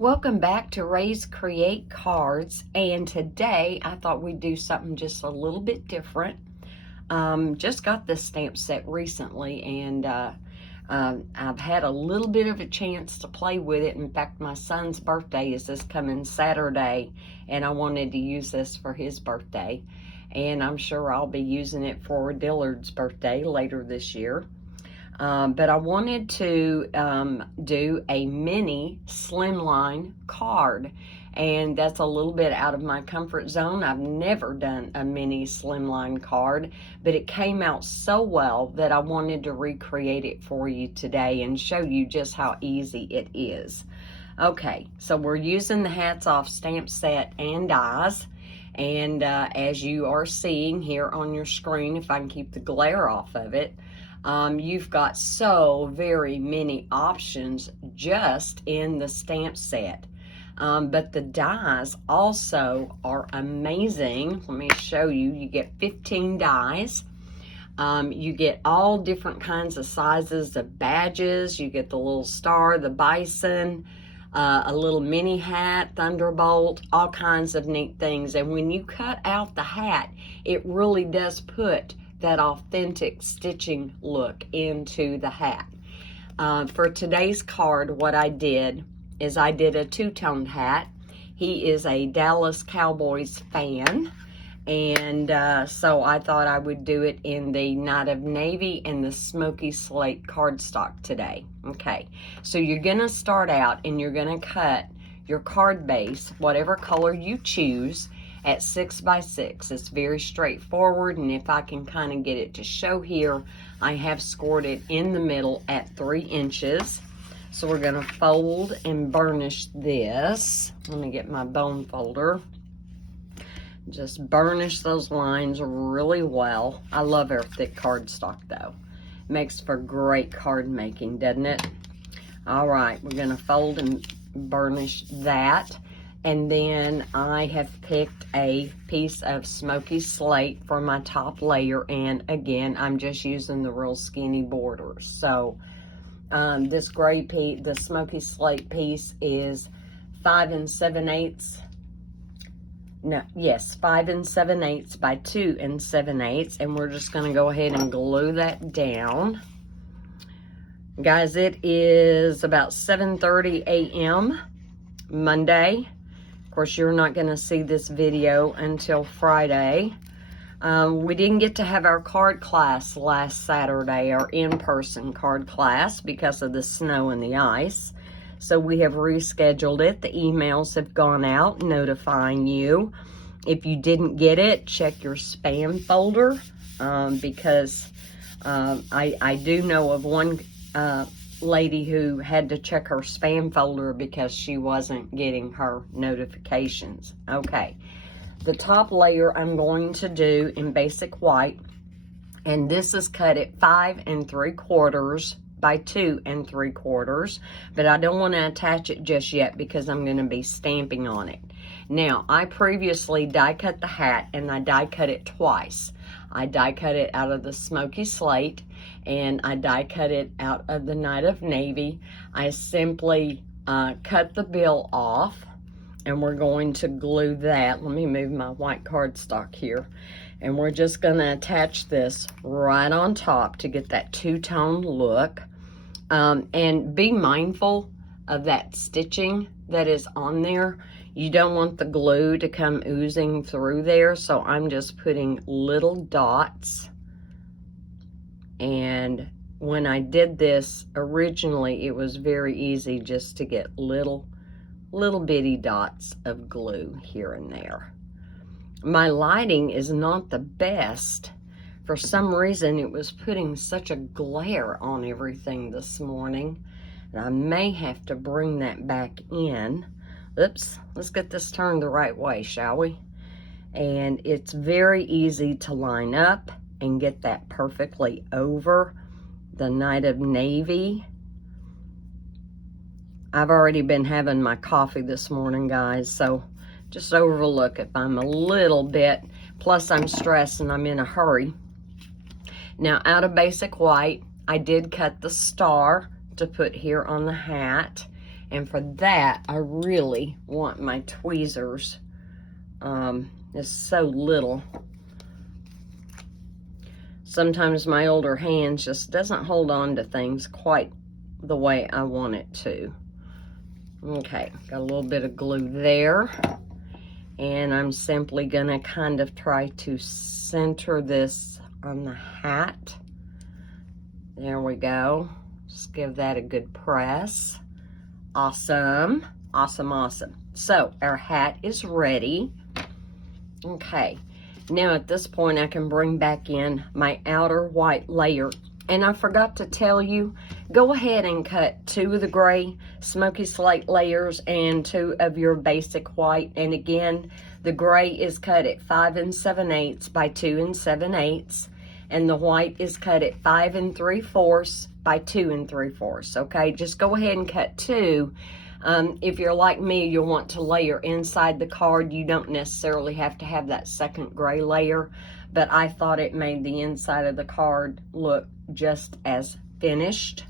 Welcome back to Ray's Create Cards, and today I thought we'd do something just a little bit different. Just got this stamp set recently, and I've had a little bit of a chance to play with it. In fact, my son's birthday is this coming Saturday, and I wanted to use this for his birthday, and I'm sure I'll be using it for Dillard's birthday later this year. But I wanted to do a mini slimline card, and that's a little bit out of my comfort zone. I've never done a mini slimline card, but it came out so well that I wanted to recreate it for you today and show you just how easy it is. Okay, so we're using the Hats Off stamp set and dies, and as you are seeing here on your screen, if I can keep the glare off of it, you've got so very many options just in the stamp set. But the dies also are amazing. Let me show you. You get 15 dies. You get all different kinds of sizes of badges. You get the little star, the bison, a little mini hat, thunderbolt, all kinds of neat things. And when you cut out the hat, it really does put that authentic stitching look into the hat. For today's card, what I did is I did a two-toned hat. He is a Dallas Cowboys fan, and so I thought I would do it in the Night of Navy and the Smoky Slate cardstock today. Okay, so you're gonna start out and you're gonna cut your card base, whatever color you choose, at 6 by 6. It's very straightforward, and if I can kind of get it to show here, I have scored it in the middle at 3 inches. So we're going to fold and burnish this. Let me get my bone folder. Just burnish those lines really well. I love our thick cardstock though. Makes for great card making, doesn't it? All right, we're going to fold and burnish that. And then I have picked a piece of Smoky Slate for my top layer, and again, I'm just using the real skinny borders. So this gray piece, the Smoky Slate piece, is 5 7/8. No, yes, 5 7/8 by 2 7/8, and we're just going to go ahead and glue that down. Guys, it is about 7:30 a.m. Monday. Of course, you're not going to see this video until Friday. We didn't get to have our card class last Saturday, our in-person card class, because of the snow and the ice. So we have rescheduled it. The emails have gone out notifying you. If you didn't get it, check your spam folder, because I do know of one lady who had to check her spam folder because she wasn't getting her notifications. Okay, the top layer I'm going to do in basic white, and this is cut at 5 3/4 by 2 3/4, but I don't want to attach it just yet because I'm going to be stamping on it. Now, I previously die cut the hat, and I die cut it twice. I die cut it out of the Smoky Slate, and I die cut it out of the Night of Navy. I simply cut the bill off, and we're going to glue that. Let me move my white cardstock here. And we're just going to attach this right on top to get that two-tone look. And be mindful of that stitching that is on there. You don't want the glue to come oozing through there, so I'm just putting little dots. And when I did this originally, it was very easy just to get little bitty dots of glue here and there. My lighting is not the best. For some reason, it was putting such a glare on everything this morning, and I may have to bring that back in. Oops, let's get this turned the right way, shall we? And it's very easy to line up and get that perfectly over the Night of Navy. I've already been having my coffee this morning, guys, so just overlook if I'm a little bit, plus I'm stressed and I'm in a hurry. Now, out of basic white, I did cut the star to put here on the hat, And for that, I really want my tweezers. It's so little. Sometimes my older hands just doesn't hold on to things quite the way I want it to. Okay, got a little bit of glue there. And I'm simply gonna kind of try to center this on the hat. There we go. Just give that a good press. Awesome, awesome, awesome. So our hat is ready. Okay, now at this point I can bring back in my outer white layer. And I forgot to tell you, go ahead and cut 2 of the gray smoky slate layers and 2 of your basic white. And again, the gray is cut at 5 7/8 by 2 7/8. And the white is cut at 5 3/4 by 2 3/4. Okay, just go ahead and cut 2. If you're like me, you'll want to layer inside the card. You don't necessarily have to have that second gray layer, but I thought it made the inside of the card look just as finished.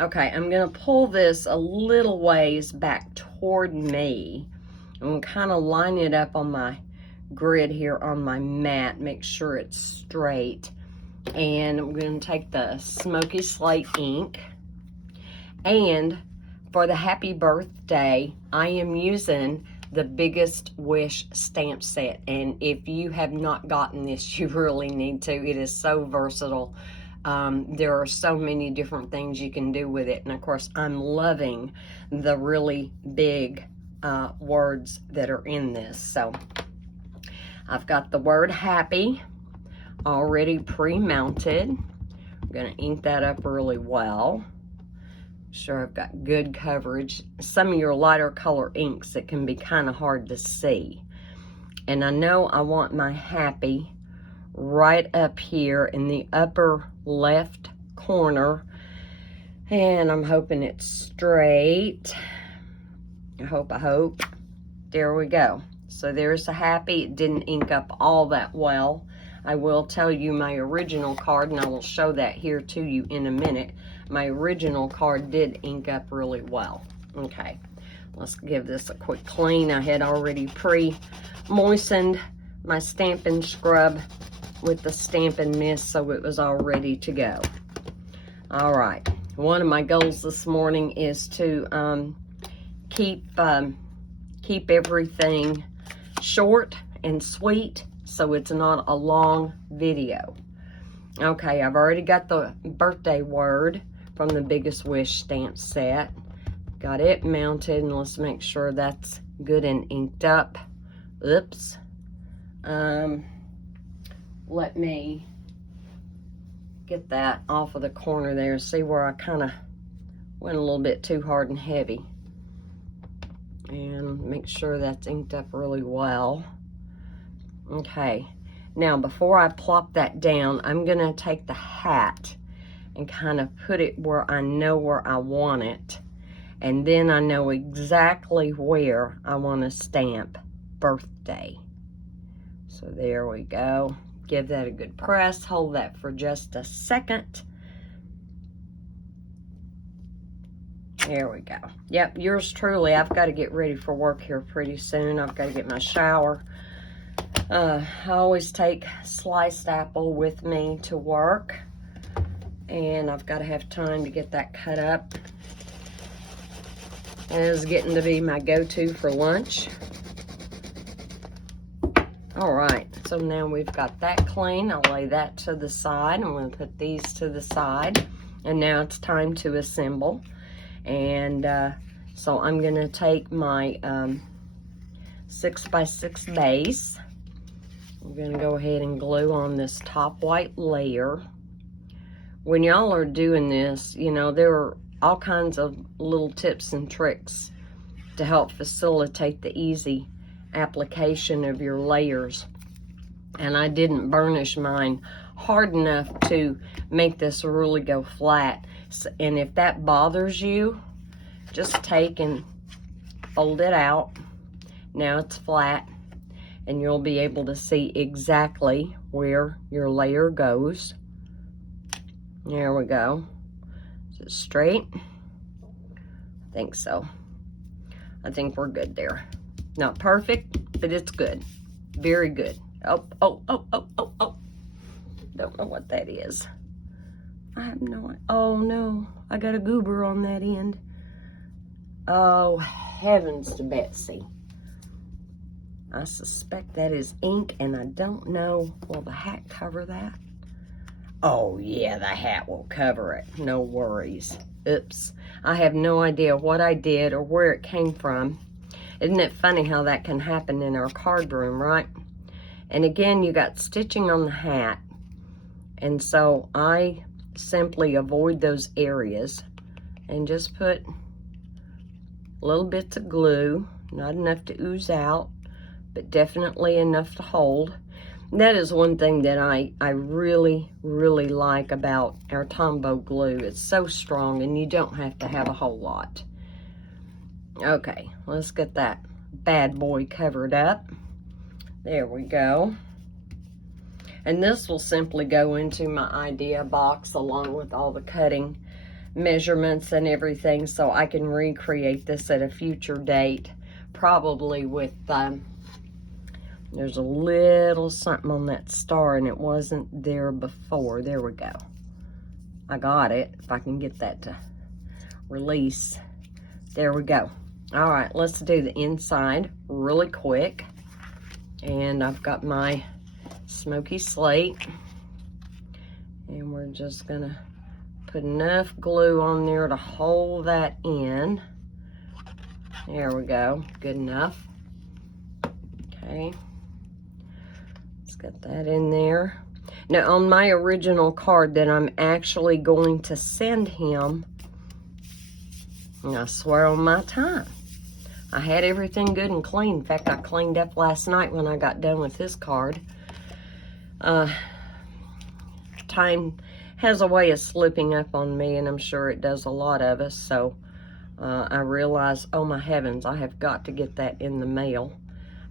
Okay, I'm gonna pull this a little ways back toward me and kind of line it up on my grid here on my mat, make sure it's straight. And I'm gonna take the smoky slate ink, and for the happy birthday, I am using the Biggest Wish stamp set. And if you have not gotten this, you really need to. It is so versatile. There are so many different things you can do with it. And of course, I'm loving the really big words that are in this. So I've got the word happy already pre-mounted. I'm gonna ink that up really well. Sure, I've got good coverage. Some of your lighter color inks, it can be kind of hard to see. And I know I want my happy right up here in the upper left corner. And I'm hoping it's straight. I hope. There we go. So there's a happy. It didn't ink up all that well. I will tell you my original card, and I will show that here to you in a minute. My original card did ink up really well. Okay, let's give this a quick clean. I had already pre-moistened my Stampin' Scrub with the Stampin' Mist, so it was all ready to go. All right, one of my goals this morning is to keep everything short and sweet, so it's not a long video. Okay, I've already got the birthday word from the Biggest Wish stamp set. Got it mounted, and let's make sure that's good and inked up. Oops. Let me get that off of the corner there. See where I kind of went a little bit too hard and heavy. And make sure that's inked up really well. Okay, now before I plop that down, I'm gonna take the hat and kind of put it where I know where I want it. And then I know exactly where I want to stamp birthday. So there we go. Give that a good press. Hold that for just a second. There we go. Yep, yours truly. I've got to get ready for work here pretty soon. I've got to get my shower. I always take sliced apple with me to work. And I've got to have time to get that cut up. And it's getting to be my go-to for lunch. All right, so now we've got that clean. I'll lay that to the side. I'm going to put these to the side. And now it's time to assemble. And so I'm going to take my 6x6 base. I'm going to go ahead and glue on this top white layer. When y'all are doing this, you know, there are all kinds of little tips and tricks to help facilitate the easy application of your layers. And I didn't burnish mine hard enough to make this really go flat. And if that bothers you, just take and fold it out. Now it's flat, and you'll be able to see exactly where your layer goes. There we go. Is it straight? I think so. I think we're good there. Not perfect, but it's good. Very good. Oh, oh, oh, oh, oh, oh. Don't know what that is. I have no idea. Oh, no. I got a goober on that end. Oh, heavens to Betsy. I suspect that is ink, and I don't know. Will the hat cover that? Oh, yeah, the hat will cover it. No worries. Oops. I have no idea what I did or where it came from. Isn't it funny how that can happen in our card room, right? And again, you got stitching on the hat. And so I simply avoid those areas and just put little bits of glue, not enough to ooze out, but definitely enough to hold. And that is one thing that I really, really like about our Tombow glue. It's so strong and you don't have to have a whole lot. Okay, let's get that bad boy covered up. There we go. And this will simply go into my idea box along with all the cutting measurements and everything, so I can recreate this at a future date, probably with there's a little something on that star and it wasn't there before. There we go. I got it. If I can get that to release. There we go. All right, let's do the inside really quick. And I've got my smoky slate, and we're just gonna put enough glue on there to hold that in. There we go, good enough. Okay, let's get that in there. Now on my original card that I'm actually going to send him, and I swear on my time, I had everything good and clean. In fact, I cleaned up last night when I got done with his card. Time has a way of slipping up on me, and I'm sure it does a lot of us. So I realized, oh my heavens, I have got to get that in the mail.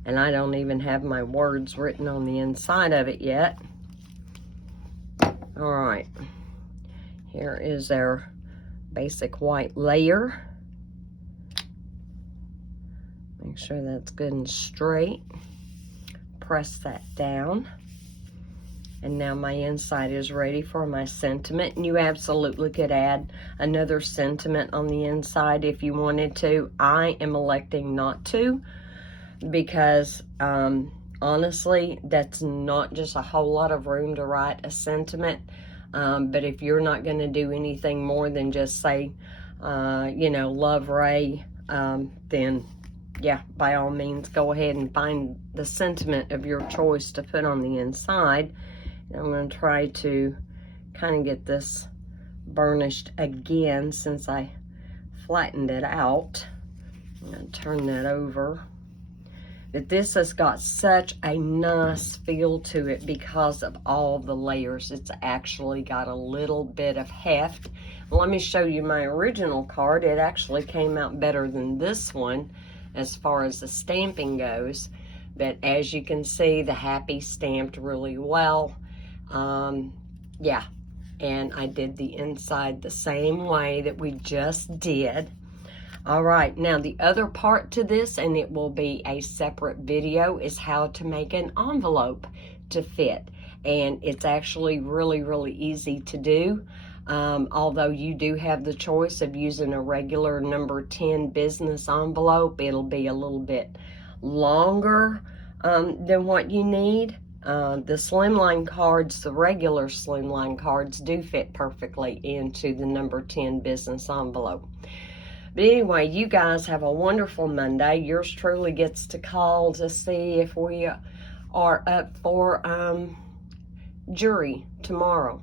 And I don't even have my words written on the inside of it yet. All right, here is our basic white layer. Make sure that's good and straight. Press that down. And now my inside is ready for my sentiment. And you absolutely could add another sentiment on the inside if you wanted to. I am electing not to because honestly, that's not just a whole lot of room to write a sentiment. But if you're not going to do anything more than just say, you know, love Ray, then yeah, by all means, go ahead and find the sentiment of your choice to put on the inside. And I'm going to try to kind of get this burnished again since I flattened it out. I'm going to turn that over. But this has got such a nice feel to it because of all the layers. It's actually got a little bit of heft. Let me show you my original card. It actually came out better than this one as far as the stamping goes. But as you can see, the happy stamped really well. Yeah, and I did the inside the same way that we just did. All right, now the other part to this, and it will be a separate video, is how to make an envelope to fit. And it's actually really, really easy to do. Although you do have the choice of using a regular number 10 business envelope. It'll be a little bit longer than what you need. The slimline cards, the regular slimline cards, do fit perfectly into the number 10 business envelope. But anyway, you guys have a wonderful Monday. Yours truly gets to call to see if we are up for jury tomorrow.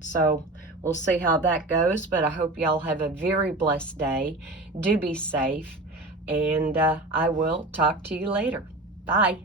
So we'll see how that goes, but I hope y'all have a very blessed day. Do be safe, and I will talk to you later. Bye.